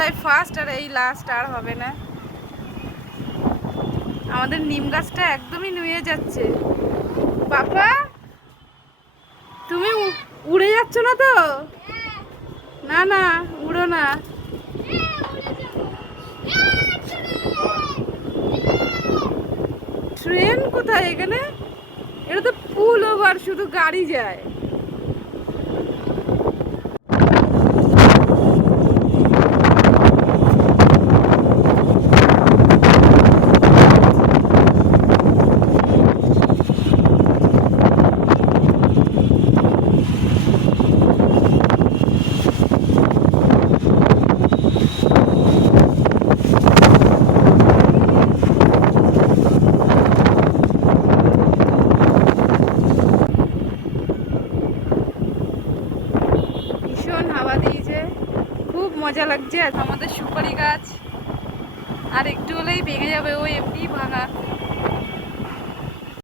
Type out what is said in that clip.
বোধহয় ফার্স্ট, আর এই লাস্ট, আর হবে না। আমাদের নিম গাছটা একদমই নুয়ে যাচ্ছে। পাপা, তুমি উড়ে যাচ্ছ না তো? না না, উড়ো না। ট্রেন কোথায় এখানে? এটা তো ফুল ওভার, শুধু গাড়ি যায়। ভীষণ হাওয়া দিয়েছে, খুব মজা লাগছে। আমাদের সুপারি গাছ আর একটু হলেই ভেঙে যাবে, ও এমনি ভাঙা।